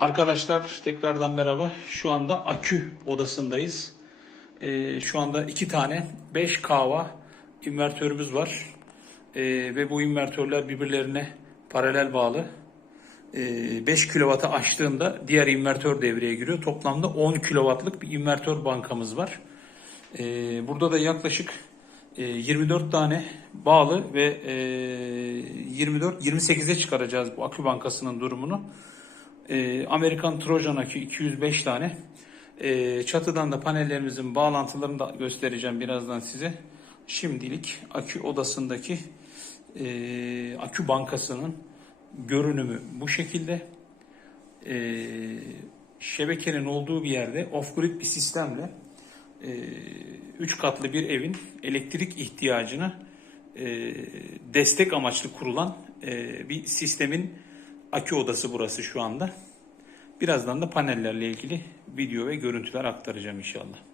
Arkadaşlar tekrardan merhaba. Şu anda akü odasındayız. Ee, şu anda iki tane 5 kahva invertörümüz var. Ee, ve bu invertörler birbirlerine paralel bağlı. Ee, 5 kW'ı aştığında diğer invertör devreye giriyor. Toplamda 10 kW'lık bir invertör bankamız var. Ee, burada da yaklaşık e, 24 tane bağlı ve e, 24 28'e çıkaracağız bu akü bankasının durumunu. Ee, Amerikan Trojan akü 205 tane. Ee, çatıdan da panellerimizin bağlantılarını da göstereceğim birazdan size. Şimdilik akü odasındaki e, akü bankasının görünümü bu şekilde. Ee, şebekenin olduğu bir yerde off-grid bir sistemle 3 katlı bir evin elektrik ihtiyacını e, destek amaçlı kurulan e, bir sistemin akü odası burası şu anda. Birazdan da panellerle ilgili video ve görüntüler aktaracağım inşallah.